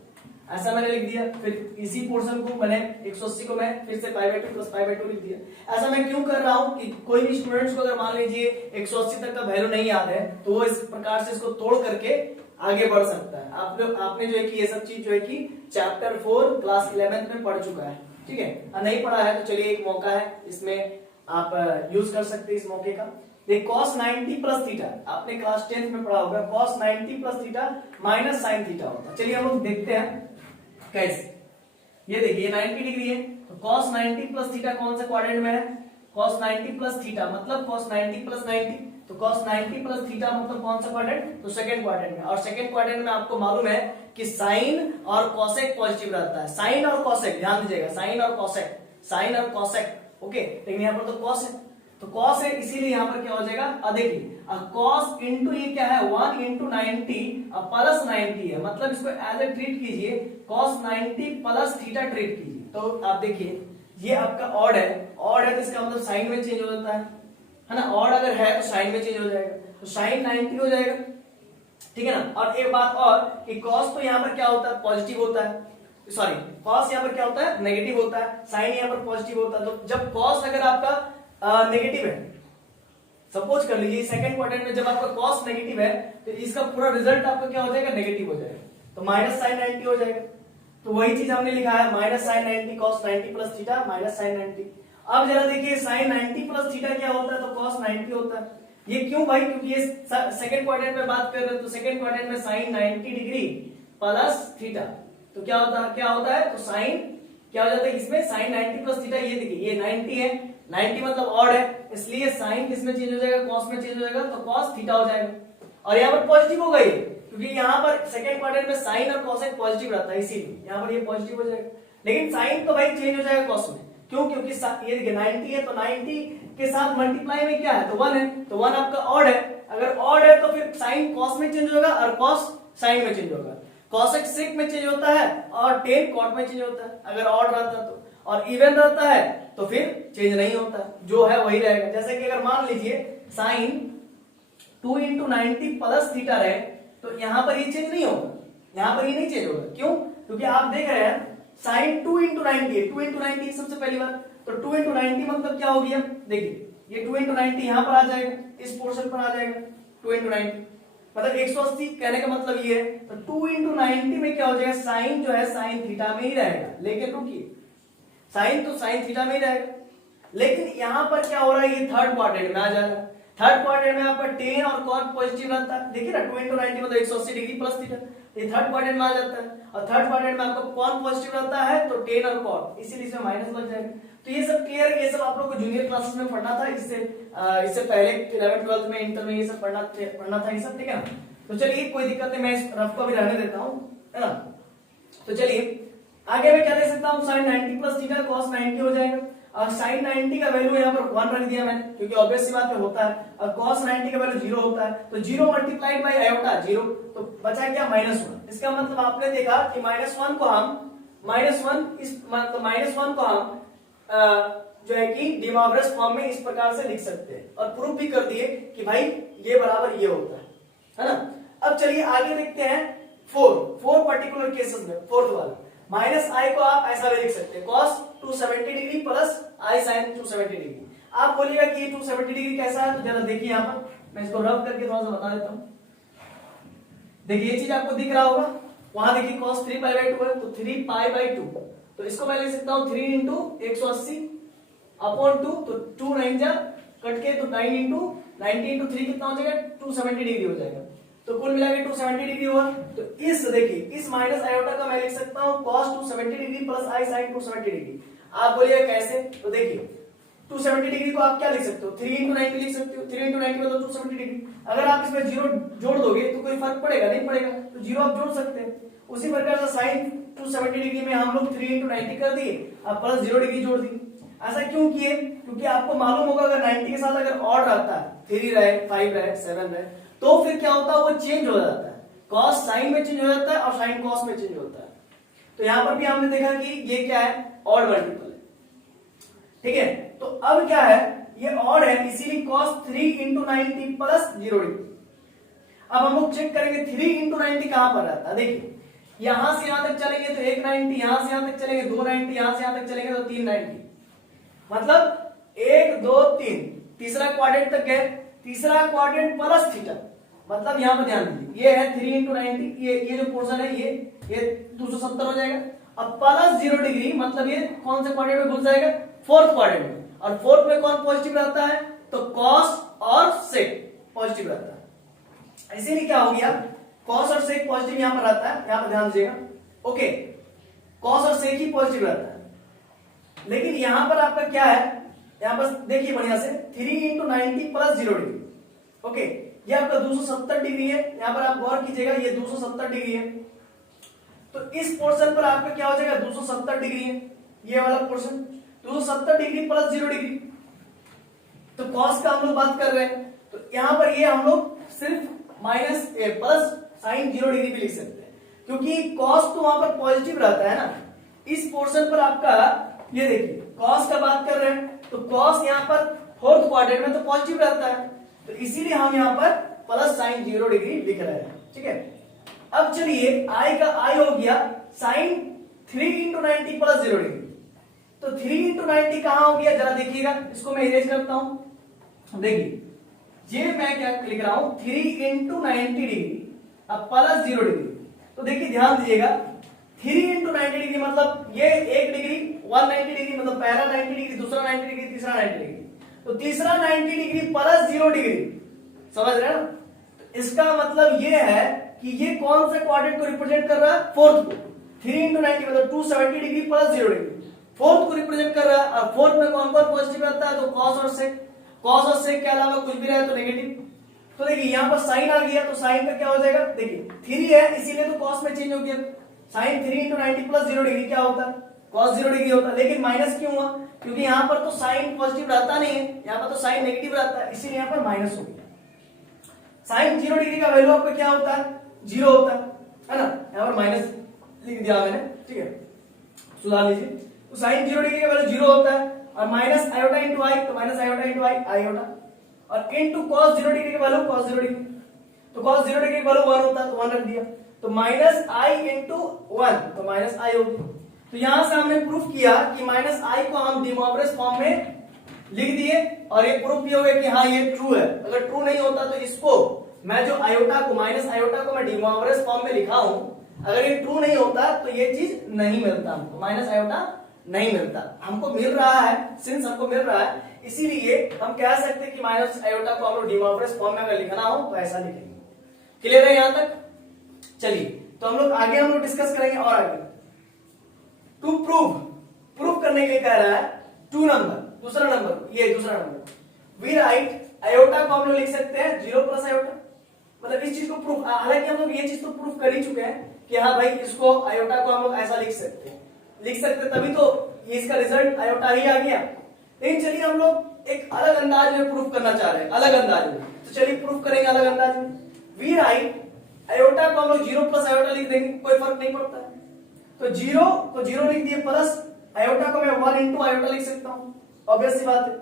ऐसा मैंने लिख दिया। फिर इसी पोर्शन को मैंने 180 को मैं फिर से pi by 2 plus pi by 2 लिख दिया। ऐसा मैं क्यों कर रहा हूं कि कोई भी स्टूडेंट्स को अगर मान लीजिए 180 तक का वैल्यू नहीं याद है तो वो इस प्रकार से इसको तोड़ करके आगे बढ़ सकता है। आपने जो है कि ये सब चीज जो है कि चैप्टर 4 क्लास 11th में पढ़ चुका है, ठीक है, नहीं पढ़ा है तो चलिए एक मौका है, इसमें आप यूज कर सकते हैं इस मौके का। देखिए cos 90 प्लस थीटा आपने क्लास 10th में पढ़ा होगा, cos 90 plus theta minus sin theta होता है। चलिए हम लोग देखते हैं कैसे। ये देखिए ये 90 डिग्री है, तो cos 90 प्लस थीटा कौन से क्वाड्रेंट में है, cos 90 प्लस थीटा मतलब cos 90 प्लस 90, तो cos 90 प्लस थीटा मतलब कौन सा क्वाड्रेंट, तो सेकंड क्वाड्रेंट में। और सेकंड क्वाड्रेंट में आपको मालूम है कि साइन और कॉसेक पॉजिटिव रहता है, साइन और कॉसेक ध्यान दीजिएगा, साइन और कॉसेक, साइन और कॉसेक, ओके, लेकिन यहाँ पर तो कॉस है, तो कॉस है, इसीलिए यहाँ पर क्या हो जाएगा, देखिए कॉस इंटू ये क्या है 1 इंटू 90 प्लस 90 है, मतलब इसको एज ए ट्रीट कीजिए कॉस 90 प्लस थीटा ट्रीट कीजिए। तो आप देखिए ये आपका ऑड है, ऑड है तो इसका मतलब साइन में चेंज हो जाता है ना, ऑड अगर है तो साइन में चेंज हो जाएगा, तो साइन 90 हो जाएगा, ठीक है ना। और एक बात और कि कॉस तो यहाँ पर क्या होता है, पॉजिटिव होता है, सॉरी कॉस यहाँ पर क्या होता है, नेगेटिव होता है, साइन यहाँ पर पॉजिटिव होता है। तो जब कॉस अगर आपका नेगेटिव है, सपोज कर लीजिए सेकंड क्वाड्रेंट में जब आपका कॉस नेगेटिव है तो इसका पूरा रिजल्ट आपका क्या हो जाएगा, नेगेटिव हो जाएगा, तो माइनस साइन 90 हो जाएगा। तो वही चीज हमने लिखा है minus sine 90 cos 90 plus theta minus sine 90। अब जरा देखिए साइन 90 प्लस थीटा क्या होता है, तो कॉस 90 होता है। ये क्यों भाई, क्योंकि ये सेकंड क्वाड्रेंट में बात कर रहे हैं, तो सेकंड क्वाड्रेंट में साइन 90 डिग्री प्लस थीटा, तो क्या होता है, तो साइन क्या हो जाता है इसमें, साइन 90 प्लस थीटा, ये देखिए ये 90 है, 90 मतलब ऑड है, इसलिए साइन किसमें चेंज हो जाएगा, कॉस में चेंज हो जाएगा, तो कॉस थीटा हो जाएगा। और यहाँ पर पॉजिटिव हो गई क्योंकि यहाँ पर सेकंड क्वाड्रेंट में साइन और कॉस पॉजिटिव रहता है, इसीलिए यहाँ पर ये पॉजिटिव हो जाएगा। लेकिन साइन तो भाई चेंज हो जाएगा कॉस में, क्यों, क्योंकि ये देखिए 90 है तो 90 के साथ मल्टीप्लाई में क्या है, तो 1 है, तो 1 आपका ऑड है, अगर ऑड है तो फिर साइन कॉस में चेंज होगा और कॉस साइन में चेंज होगा, कॉसेक सेक में चेंज होता है और टेन कॉट में चेंज होता है अगर ऑड रहता तो, और इवन रहता है तो फिर चेंज नहीं होता, जो है वही रहेगा। जैसे कि अगर मान लीजिए साइन 2 इंटू 90 प्लस थीटा रहे तो यहां पर ये चेंज नहीं होगा, यहां पर ये नहीं चेंज होगा, क्यों, क्योंकि आप देख रहे हैं साइन 2 इंटू 90 है, 2 इंटू 90 सबसे पहली बार, तो 2 इंटू 90 मतलब क्या हो गया, देखिए ये 2 इंटू 90 यहां पर आ जाएगा, इस पोर्शन पर आ जाएगा 2 इंटू 90 मतलब 180, कहने का मतलब ये है, तो 2 इंटू 90 में क्या हो जाएगा, साइन जो है साइन थीटा में ही रहेगा, लेकिन रुकिए साइन तो साइन थीटा में ही रहेगा, लेकिन यहां पर क्या हो रहा है, ये थर्ड क्वाड्रेंट में आ जा रहा है, थर्ड क्वाड्रेंट में आपका टेन और कॉट पॉजिटिव रहता है, देखिए ना 2 इंटू 90 मतलब 180 डिग्री प्लस थीटा, ये थर्ड क्वाड्रेंट में आ जाता है, और थर्ड क्वाड्रेंट में आपका कॉन पॉजिटिव रहता है तो टेन और कॉट, इसीलिए इसमें माइनस लग जाएगा। तो ये सब क्लियर है, ये सब आप लोग को जूनियर क्लासेस में पढ़ना था, इससे पहले 11th 12th में इंटर में ये सब पढ़ना था ये सब, ठीक है ना। तो चलिए कोई दिक्कत नहीं, मैं इस रफ को भी रहने देता हूं, है ना। तो चलिए आगे मैं क्या दे सकता हूं, sin 90 प्लस थीटा cos 90 हो जाएगा, और sin 90 का वैल्यू यहाँ पर 1 रख दिया मैंने, क्योंकि ऑब्वियस सी बात है होता है, और cos 90 का वैल्यू 0 होता है, तो 0 मल्टीप्लाइड बाय आयोटा 0, तो बचा क्या -1। इसका मतलब आपने देखा कि -1 को हम जो है कि डिमॉर्गस फॉर्म में इस प्रकार से लिख सकते हैं, और प्रूफ भी कर दिए कि भाई ये बराबर ये होता है ना। अब चलिए आगे देखते हैं 4 पर्टिकुलर केसेस में, फोर्थ वाला माइनस आई को आप ऐसा भी लिख सकते हैं cos 270 डिग्री प्लस आई sin 270 डिग्री। आप बोलिएगा कि ये 270 डिग्री कैसा है, तो जरा देखिए यहाँ पर मैं इसको रब करके थोड़ा सा बता देता हूँ। देखिए ये चीज आपको दिख रहा होगा, वहां देखिए cos 3 पाई बाई 2 है, तो 3 पाई बाई 2, तो इसको मैं लिख सकता हूँ 3 इंटू 180 अपॉन 2, तो 2 9 जा कट के, तो 9 इंटू 90 इंटू 3 कितना हो जाएगा, 270 डिग्री हो जाएगा, तो कुल मिला के 270 डिग्री हुआ। तो इस देखिए इस माइनस आयोटा का मैं लिख सकता हूं cos 270 डिग्री प्लस आई sin 270 डिग्री। आप बोलिए कैसे, तो देखिए 270 डिग्री को आप क्या लिख सकते हो, 3 इंटू 90 लिख सकते हो, 3 इंटू 90 मतलब 270 डिग्री। अगर आप इसमें जीरो जोड़ दोगे तो कोई फर्क पड़ेगा, नहीं पड़ेगा, तो जीरो आप जोड़ सकते हैं। उसी प्रकार से sin 270 डिग्री में हम लोग 3 इंटू 90 कर दिए, अब प्लस 0 डिग्री जोड़ दी। ऐसा क्यों किए, क्योंकि आपको मालूम होगा अगर 90 के साथ अगर ऑड रहता है, 3 रहे 5 रहे 7 रहे, तो फिर क्या होता है, वो चेंज हो जाता है, कॉस साइन में चेंज हो जाता है और साइन कॉस में चेंज होता है। तो यहां पर भी हमने देखा कि ये क्या है, ऑड मल्टीपल है, ठीक है। तो अब क्या है, ये ऑड है, इसीलिए cos 3 इंटू 90 प्लस 0 डिग्री। अब हम लोग चेक करेंगे 3 इंटू 90 कहां पर रहता है, देखिए यहां से यहां तक चलेंगे तो 1 90, यहां से यहां तक चलेंगे 2 90, यहां से यहां तक चलेंगे तो 3 90, मतलब 1 2 3, तीसरा क्वाड्रेंट तक गए, तीसरा क्वाड्रेंट प्लस थीटा, मतलब यहां पर ध्यान दीजिए ये है 3 इंटू 90, ये जो पोर्शन है ये 270 हो जाएगा, अब प्लस 0 डिग्री मतलब ये कौन से क्वाड्रेंट में घुस जाएगा, फोर्थ क्वाड्रेंट में, और फोर्थ में कौन पॉजिटिव रहता है, तो कॉस और सेक पॉजिटिव रहता है, इसीलिए क्या हो गया, कॉस और सेक पॉजिटिव यहां पर रहता है, यहां पर ध्यान दीजिएगा, ओके, कॉस और सेक ही पॉजिटिव रहता है। लेकिन यहां पर आपका क्या है, यहां पर देखिए बढ़िया से 3 इंटू 90 प्लस 0 डिग्री, ओके, ये आपका 270 डिग्री है, यहां पर आप गौर कीजिएगा ये 270 डिग्री है, तो इस पोर्शन पर आपका क्या हो जाएगा, 270 डिग्री है, ये वाला पोर्शन 270 डिग्री प्लस 0 डिग्री, तो कॉस का हम लोग बात कर रहे हैं, तो यहाँ पर ये हम लोग सिर्फ माइनस प्लस साइन 0 डिग्री भी लिख सकते हैं, क्योंकि कॉस तो वहां पर पॉजिटिव रहता है ना। इस पोर्शन पर आपका ये देखिए कॉस का बात कर रहे हैं, तो कॉस यहाँ पर फोर्थ क्वाड्रेंट में तो पॉजिटिव रहता है, तो इसीलिए हम यहाँ पर प्लस साइन 0 डिग्री लिख रहे हैं। ठीक है, अब चलिए आई का आई हो गया साइन 3 इंटू 90 प्लस 0 डिग्री। तो 3 इंटू 90 कहां हो गया, जरा देखिएगा, इसको मैं इरेज करता हूं। देखिए ये मैं क्या लिख रहा हूं, 3 इंटू 90 डिग्री अब प्लस 0 डिग्री। तो देखिए ध्यान दीजिएगा, 3 इंटू 90 डिग्री मतलब ये 1 डिग्री 190 डिग्री, मतलब पहला 90 डिग्री, दूसरा 90 डिग्री, तीसरा 90 डिग्री, तो तीसरा 90 डिग्री प्लस 0 डिग्री, समझ रहे हैं ना। तो इसका मतलब ये है कि ये कौन से क्वाड्रेंट को रिप्रेजेंट कर रहा है, फोर्थ को। 3 इंटू 90 मतलब 270 डिग्री प्लस 0 डिग्री, फोर्थ को रिप्रेजेंट कर रहा है। और फोर्थ में कौन कौन पॉजिटिव रहता है, तो कॉस और सेक, कॉस और सेक के अलावा कुछ भी रहे तो नेगेटिव। तो देखिए यहाँ पर साइन आ गया, तो साइन का क्या हो जाएगा, देखिए 3 है इसीलिए तो कॉस में चेंज हो गया, साइन 3 इंटू 90 प्लस 0 डिग्री क्या होता है, कॉस 0 डिग्री होता है। लेकिन माइनस क्यों हुआ, क्योंकि यहाँ पर तो साइन पॉजिटिव रहता नहीं है, यहाँ पर तो साइन नेगेटिव रहता है, इसीलिए यहाँ पर माइनस हो गया। साइन 0 डिग्री का वैल्यू आपका क्या होता है, 0 होता है ना, यहाँ पर माइनस लिख दिया मैंने। ठीक है, सुधार लीजिए। तो साइन 0 डिग्री का वैल्यू 0 होता है, और माइनस आयोटा इंटू आई, तो माइनस आयोटा इंटू आई आयोटा, और इनटू cos 0 डिग्री का वैल्यू cos 0 डिग्री, तो cos 0 डिग्री का वैल्यू 1 होता है, तो 1 रख दिया, तो माइनस आई इंटू 1, तो माइनस आई हो गया। तो यहां से हमने प्रूफ किया कि माइनस आई को हम डी मोब्रेस फॉर्म में लिख दिए, और ये प्रूफ भी हो गया कि हाँ ये ट्रू है। अगर ट्रू नहीं होता तो इसको मैं जो आयोटा को माइनस आयोटा को मैं डी मोब्रेस फॉर्म में लिखा हूं, अगर ये ट्रू नहीं होता तो ये चीज नहीं मिलता हमको, माइनस आयोटा नहीं मिलता। हमको मिल रहा है, सिंस हमको मिल रहा है, इसीलिए हम कह सकते हैं कि माइनस आयोटा को हम लोग डी मोब्रेस फॉर्म में अगर लिखना हो तो ऐसा लिखेंगे। क्लियर है यहां तक? चलिए तो हम लोग आगे हम लोग डिस्कस करेंगे और आगे। टू प्रूफ करने के लिए कह रहा है 2 नंबर, दूसरा नंबर, ये दूसरा नंबर वी राइट आयोटा को हम लोग लिख सकते हैं 0 प्लस आयोटा, मतलब इस चीज को प्रूफ, हालांकि हम लोग ये चीज तो प्रूफ कर ही चुके हैं कि हाँ भाई इसको आयोटा को हम लोग ऐसा लिख सकते तभी तो इसका रिजल्ट आयोटा ही आ गया। लेकिन चलिए हम लोग एक अलग अंदाज में प्रूफ करना चाह रहे हैं, अलग अंदाज में, तो चलिए प्रूफ करेंगे अलग अंदाज में। वी राइट आयोटा को हम लोग 0 प्लस आयोटा लिख देंगे, कोई फर्क नहीं पड़ता है, तो 0 लिख दिए, प्लस आयोटा को मैं 1 इंटू आयोटा लिख सकता हूं, ऑब्वियस सी बात है।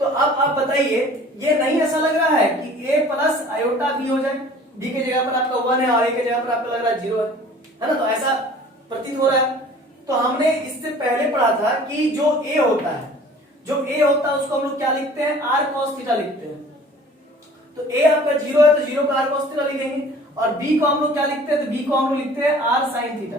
तो अब आप बताइए, ये नहीं ऐसा लग रहा है कि a प्लस आयोटा b हो जाए, b की जगह पर आपका 1 है और a की जगह पर आपका लग रहा है 0 है ना, तो ऐसा प्रतीत हो रहा है। तो हमने इससे पहले पढ़ा था कि जो a होता है, उसको हम लोग क्या लिखते हैं, r cos थीटा लिखते हैं। तो a आपका 0 है तो 0 का r cos थीटा लिखेंगे, और b को हम लोग क्या लिखते हैं, तो b को हम लोग लिखते हैं r sin थीटा,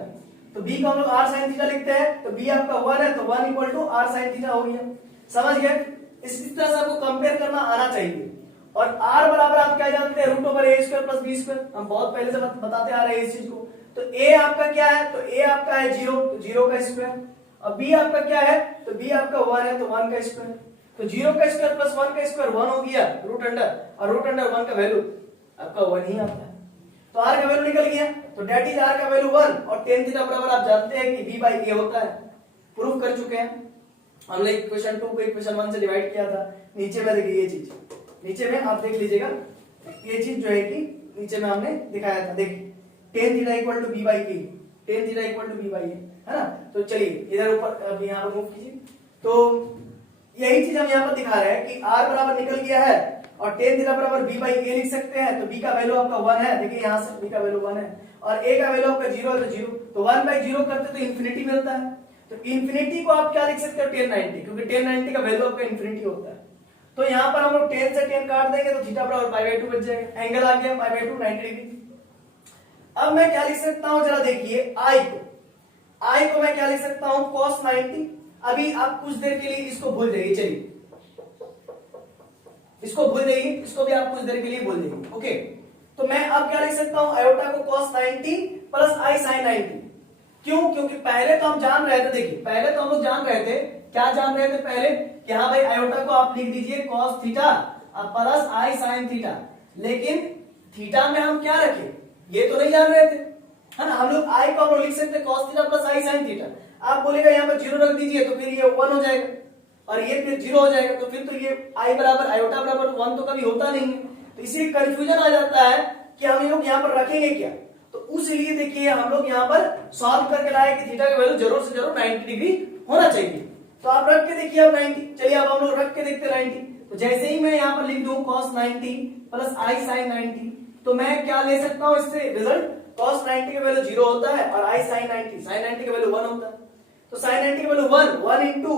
तो b को हम लोग r sin थीटा लिखते हैं, तो b आपका 1 है तो 1 equal to r sin theta हो गया। समझ गए? इस तरह से आपको कंपेयर करना आना चाहिए। और r बराबर आप क्या जानते हैं, root over a square plus b square, हम बहुत पहले से बताते आ रहे हैं इस चीज को। तो a आपका क्या है, तो a आपका है 0, तो 0 का स्क्वायर, और b आपका क्या है, तो b आपका 1 है तो 1 का स्क्वायर, तो 0 का स्क्वायर प्लस 1 का स्क्वायर 1 हो गया रूट अंडर, और रूट अंडर 1 का वैल्यू आपका 1 ही आता है, तो r का वैल्यू निकल गया, तो डेट इज r का वैल्यू 1, और tan थीटा बराबर आप जानते हैं कि b बाई a होता है, प्रूफ कर चुके हैं हमने इक्वेशन 2 को इक्वेशन 1 से डिवाइड किया था। नीचे में देखिए ये चीज, नीचे में आप देख लीजिएगा, ये चीज जो है कि नीचे में हमने दिखाया था, देखिए tan theta equal to b by a, tan theta equal to b by a, है ना। तो चलिए इधर ऊपर अब यहाँ पर मूव कीजिए, तो यही चीज हम यहाँ पर दिखा रहे हैं कि r बराबर निकल गया है, और tan थीटा बराबर b बाई a लिख सकते हैं, तो b का वैल्यू आपका 1 है, देखिए यहाँ से b का वैल्यू 1 है, और a का वैल्यू आपका 0 है तो 0, तो 1 बाई 0 करते तो इंफिनिटी मिलता है, तो इंफिनिटी को आप क्या लिख सकते हो, tan 90, क्योंकि tan 90 का वैल्यू आपका इंफिनिटी होता है। तो यहाँ पर हम लोग tan से tan काट देंगे तो थीटा बराबर पाई बाई 2 बच जाएगा, एंगल आ गया पाई बाई 2 90 डिग्री। अब मैं क्या लिख सकता हूँ, जरा देखिए I को मैं क्या लिख सकता हूँ, cos 90। अभी आप कुछ देर के लिए इसको भूल जाइए, चलिए इसको भूल जाइए, इसको भी आप कुछ देर के लिए भूल जाइए, ओके। तो मैं अब क्या लिख सकता हूँ, आयोटा को cos 90 प्लस I sin 90। क्यों? क्योंकि पहले तो हम जान रहे थे, देखिए पहले तो हम लोग जान रहे थे, क्या जान रहे थे पहले कि हाँ भाई आयोटा को आप लिख दीजिए cos theta plus I sin theta, लेकिन थीटा में हम क्या रखे ये तो नहीं जान रहे थे, है ना। हम लोग I को हम लोग लिख सकते हैं cos theta plus I sin theta. आप बोलेगा यहाँ पर 0 रख दीजिए तो फिर ये 1 हो जाएगा, और ये फिर 0 हो जाएगा, तो फिर तो ये i बराबर आयोटा बराबर 1 तो कभी होता नहीं है, तो इसी कंफ्यूजन आ जाता है कि हम लोग यहाँ पर रखेंगे क्या। तो उसलिए देखिए हम लोग यहाँ पर सॉल्व करके लाए कि थीटा का वैल्यू जरूर से जरूर 90 डिग्री होना चाहिए। तो आप रख के देखिए अब 90, चलिए अब हम लोग रख के देखते 90। तो जैसे ही मैं यहाँ पर लिख दूं cos 90 प्लस i sin 90, तो मैं क्या ले सकता हूँ इससे रिजल्ट, cos 90 का वैल्यू 0 होता है और i sin 90 का वैल्यू 1 होता है। तो sin 90 का वैल्यू 1 इंटू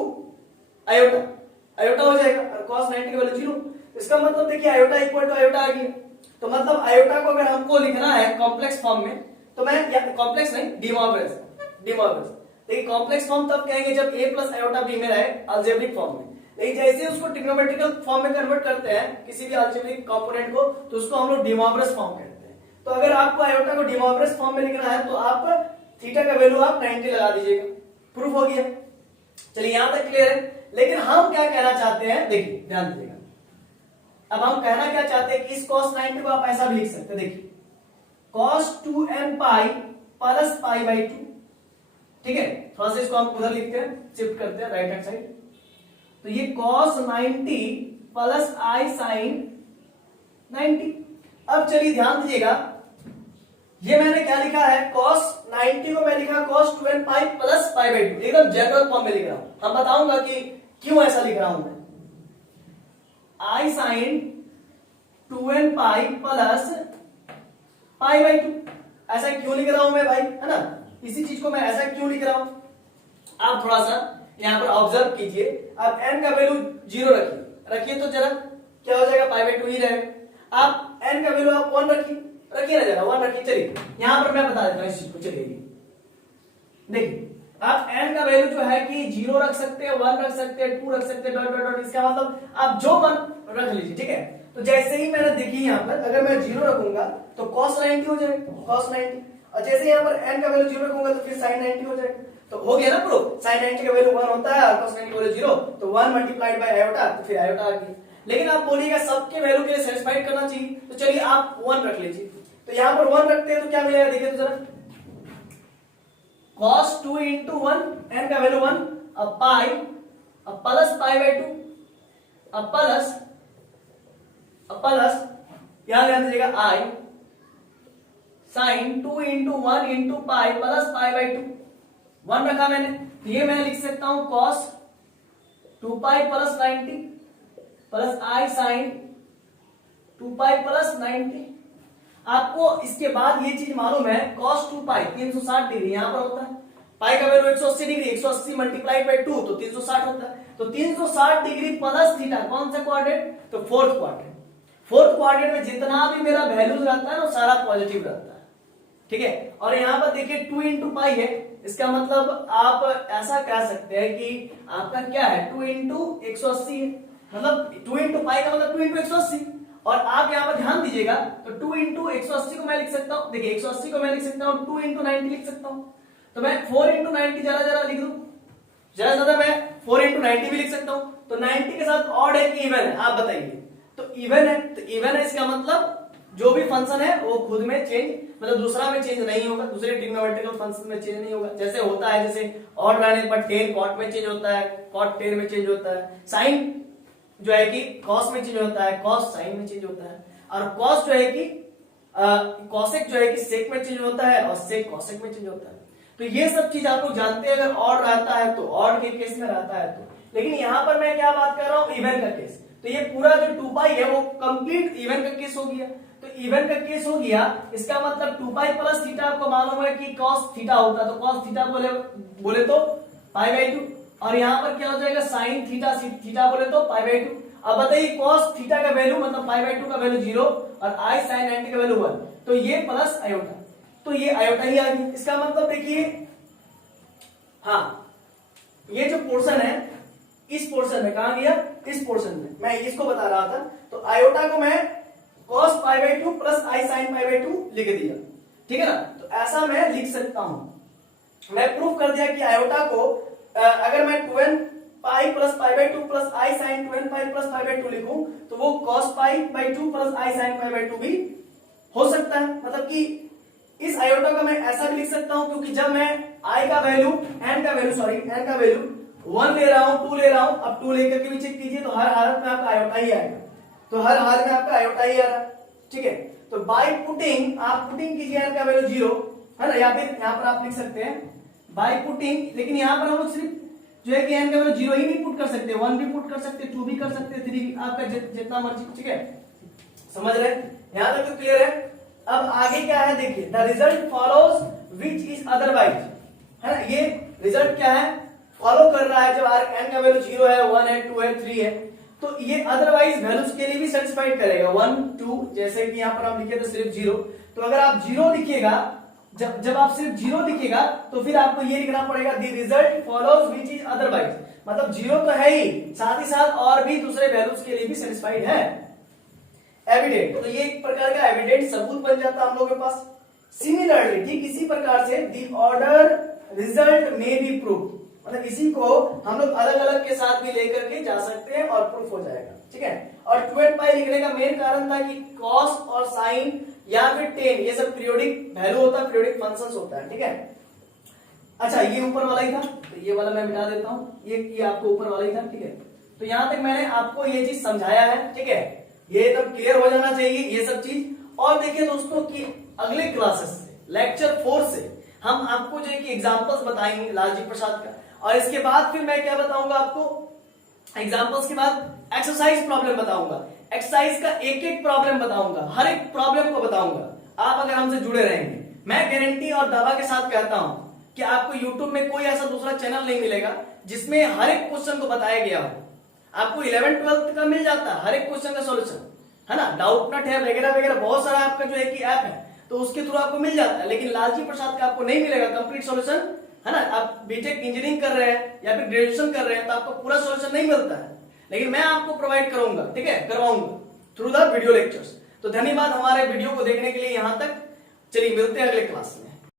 आयोटा हो जाएगा और cos 90 का वैल्यू 0। इसका मतलब देखिए आयोटा इक्वल टू आयोटा आ गया। तो मतलब आयोटा को अगर हमको लिखना है कॉम्प्लेक्स फॉर्म में, तो मैं कॉम्प्लेक्स नहीं De Moivre's देखिए कॉम्प्लेक्स फॉर्म तब कहेंगे जब a प्लस आयोटा b में रहे अलजेब्रिक फॉर्म में। लेकिन जैसे उसको ट्रिग्नोमेट्रिकल फॉर्म में कन्वर्ट करते हैं किसी भी अलजेब्रिक कंपोनेंट को, तो उसको हम लोग De Moivre's फॉर्म कहते हैं। तो अगर आपको आयोटा को De Moivre's फॉर्म में लिखना है तो आप थीटा का वैल्यू आप 90 लगा दीजिएगा, प्रूफ हो गया। चलिए यहां तक क्लियर है। लेकिन हम क्या कहना चाहते हैं, देखिए ध्यान दीजिएगा, अब हम कहना क्या चाहते हैं कि इस cos 90 को आप ऐसा भी लिख सकते हैं, देखिए cos 2n pi plus pi by 2, ठीक है। थोड़ा सा इसको हम उधर लिखते हैं, शिफ्ट करते हैं राइट हैंड साइड। तो ये cos 90 प्लस i sin 90। अब चलिए ध्यान दीजिएगा, ये मैंने क्या लिखा है, cos 90 को मैं लिखा cos 2n pi plus pi by 2, एकदम जनरल फॉर्म में लिख रहा हूं। हम बताऊंगा कि क्यों ऐसा लिख रहा हूं मैं। i sin 2n pi plus pi by 2, ऐसा क्यों लिख रहा हूं मैं भाई, है ना। इसी चीज को मैं ऐसा क्यों लिख रहा हूं, आप थोड़ा सा यहां पर ऑब्जर्व कीजिए। अब n का वैल्यू 0 रखिए तो जरा क्या हो जाएगा, पाई बाई 2 ही रहेगा। आप n का वैल्यू आप 1 रखिए ना, जरा 1 रखिए। चलिए यहां पर मैं बता देता हूं इस चीज को, चलिए देखिए आप n का वैल्यू जो है कि 0 रख सकते हैं, 1 रख सकते हैं, 2 रख सकते हैं, डॉट डॉट डॉट, इसका मतलब आप जो मन रख लीजिए, ठीक है। तो जैसे ही मैंने देखी यहाँ पर अगर मैं 0 रखूंगा तो cos 90 हो जाएगा, cos 90, और जैसे यहाँ पर n का वैल्यू 0 रखूंगा तो फिर sin 90 हो जाएगा। तो हो गया ना प्रूफ, sin 90 का वैल्यू 1 होता है और cos 90 का वैल्यू 0, तो 1 मल्टीप्लाइड बाय आयोटा, तो फिर आयोटा आ गया। लेकिन आप बोलिएगा सबके वैल्यू के लिए सेटिस्फाइड करना चाहिए, तो चलिए आप 1 रख लीजिए। तो यहाँ पर 1 रखते हैं तो क्या मिलेगा, देखिए तो जरा cos 2 इंटू 1, n का वैल्यू 1, अब पाई, अब प्लस पाई बाई 2, अब प्लस यहां ध्यान दीजिएगा i sin 2 into 1 into pi plus pi by 2, 1 रखा मैंने। ये मैं लिख सकता हूं cos 2 pi plus 90 plus i sin 2 pi plus 90। आपको इसके बाद ये चीज मालूम है, cos 2 पाई 360 डिग्री यहां पर होता है, पाई का वैल्यू 180 डिग्री, 180 मल्टीप्लाइड बाय 2 तो 360 होता है। तो 360 डिग्री प्लस थीटा, कौन सा क्वाड्रेंट, तो फोर्थ क्वाड्रेंट में जितना भी मेरा वैल्यूज रहता है ना सारा पॉजिटिव रहता है, ठीक है। और यहाँ पर देखिए 2 इंटू पाई है, इसका मतलब आप ऐसा कह सकते हैं कि आपका क्या है 2 इंटू 180, मतलब 2 इंटू पाई का मतलब 2 इंटू 180। और आप यहाँ पर ध्यान दीजिएगा तो 2 इंटू 180 को मैं लिख सकता हूँ, देखिए 180 को मैं लिख सकता हूँ 2 इंटू 90 लिख सकता हूँ। तो मैं 4 इंटू 90 जरा लिख दूं, जरा ज्यादा मैं 4 इंटू 90 भी लिख सकता हूँ। तो 90 के साथ ऑड है कि इवन है, आप बताइए। तो इवन है, तो इवन है इसका मतलब जो भी फंक्शन है वो खुद में चेंज, मतलब दूसरा में चेंज नहीं होगा, दूसरे ट्रिग्नोमेट्रिकल फंक्शन में चेंज नहीं होगा। जैसे होता है, जैसे ऑड रहने पर टेन कॉट में चेंज होता है, कॉट टेन में चेंज होता है, साइन जो है कि कॉस में चेंज होता है, कॉस साइन में चेंज होता है, और कॉस जो है कि कॉसेक जो है कि सेक में चेंज होता है, और सेक कॉसेक में चेंज होता है। तो ये सब चीज आप लोग जानते हैं, अगर ऑड रहता है तो ऑड के केस में रहता है तो। लेकिन यहाँ पर मैं क्या बात कर रहा हूँ, इवन का केस। तो ये पूरा जो 2 पाई है वो कंप्लीट इवन का केस हो गया। तो इवन का केस हो गया, इसका मतलब 2 पाई प्लस थीटा आपको मालूम है कि कॉस थीटा होता है, तो कॉस थीटा बोले तो पाई बाई 2, और यहाँ पर क्या हो जाएगा साइन थीटा बोले तो पाई बाई 2। अब बताइए cos थीटा का वैल्यू मतलब पाई बाई 2 का वैल्यू 0 और i sin 90 का वैल्यू 1, तो ये प्लस आयोटा, तो ये आयोटा ही आ गया। इसका मतलब देखिए, हाँ ये जो पोर्शन है इस पोर्शन में कहा गया, इस पोर्शन में मैं इसको बता रहा था। तो आयोटा को मैं cos pi by 2 plus i sin pi by 2 लिख दिया, ठीक है ना। तो ऐसा मैं लिख सकता हूं, मैं प्रूफ कर दिया कि आयोटा को अगर मैं 2n pi plus pi by 2 plus i sin 2n pi plus pi by 2 लिखूं तो वो cos pi by 2 plus i sin pi by 2 भी हो सकता है। मतलब कि इस आयोटा का मैं ऐसा भी लिख सकता हूं, क्योंकि जब मैं n का वैल्यू 1 ले रहा हूं, 2 ले रहा हूं, अब 2 लेकर के भी चेक कीजिए तो हर हालत में आपका आयोटा ही आएगा, तो हर हाल में आपका आयोटा ही आ रहा है, ठीक है। तो बाय पुटिंग, आप पुटिंग कीजिए n का वैल्यू 0 है ना, या फिर यहां पर आप लिख सकते हैं बाय पुटिंग, लेकिन यहां पर हम लोग सिर्फ जो है कि n का वैल्यू 0 ही नहीं पुट कर सकते, 1 भी पुट कर सकते, 2 भी कर सकते, 3 भी, आपका जितना मर्जी, ठीक है। समझ रहे हैं, यहां तक तो क्लियर है। अब आगे क्या है देखिए, the result follows which is otherwise, है ना, ये रिजल्ट क्या है, फॉलो कर रहा है, जब n का वैल्यू 0 है, 1 है, 2 है, 3 है, तो ये अदरवाइज वैल्यूज के लिए भी सेटिस्फाइड करेगा, 1 2, जैसे कि यहां पर हम लिखे थे सिर्फ 0, तो अगर आप 0 लिखिएगा, जब आप सिर्फ 0 दिखेगा तो फिर आपको ये लिखना पड़ेगा the result follows which is otherwise, मतलब 0 तो है ही, साथ ही साथ और भी दूसरे वैल्यूज के लिए भी सेटिस्फाइड है। एविडेंट, तो ये एक प्रकार का एविडेंट सबूत बन जाता है हम लोगों के पास। सिमिलरली, ठीक इसी प्रकार से द ऑर्डर रिजल्ट में बी प्रूफ, मतलब इसी को हम लोग अलग अलग के साथ भी लेकर के जा सकते हैं और प्रूफ हो जाएगा, ठीक है। और 2n लिखने का मेन कारण था कि कॉस और साइन या फिर टेन, ये सब पीरियोडिक वैल्यू होता है, पीरियोडिक फंक्शंस होता है, ठीक है। अच्छा, ये ऊपर वाला ही था, तो ये वाला मैं मिटा देता हूं, ये आपको ऊपर वाला ही था, ठीक है। तो यहां तक मैंने आपको ये चीज समझाया है, ठीक है, ये एकदम क्लियर हो जाना चाहिए ये सब चीज। और देखिए दोस्तों कि अगले क्लासेस से, लेक्चर 4 से हम आपको जो है कि एग्जांपल्स बताएंगे लालजी प्रसाद का, और इसके बाद फिर मैं क्या बताऊंगा आपको, एग्जांपल्स के बाद एक्सरसाइज प्रॉब्लम बताऊंगा, एक्सरसाइज का एक एक प्रॉब्लम बताऊंगा, हर एक प्रॉब्लम को बताऊंगा। आप अगर हमसे जुड़े रहेंगे, मैं गारंटी और दावा के साथ कहता हूं कि आपको यूट्यूब में कोई ऐसा दूसरा चैनल नहीं मिलेगा जिसमें हर एक क्वेश्चन को बताया गया हो। आपको 11th 12th का मिल जाता है हर एक क्वेश्चन का सॉल्यूशन, है ना, डाउट नट है वगैरह वगैरह, बहुत सारा आपका जो है कि ऐप है, तो उसके थ्रू आपको मिल जाता है, लेकिन लालजी प्रसाद का आपको नहीं मिलेगा कंप्लीट सॉल्यूशन, है ना। आप बीटेक इंजीनियरिंग कर रहे हैं या फिर ग्रेजुएशन कर रहे हैं तो आपको पूरा सॉल्यूशन नहीं मिलता है, लेकिन मैं आपको प्रोवाइड करूंगा, ठीक है, करवाऊंगा थ्रू द वीडियो लेक्चर्स। तो धन्यवाद हमारे वीडियो को देखने के लिए यहां तक। चलिए मिलते हैं अगले क्लास में।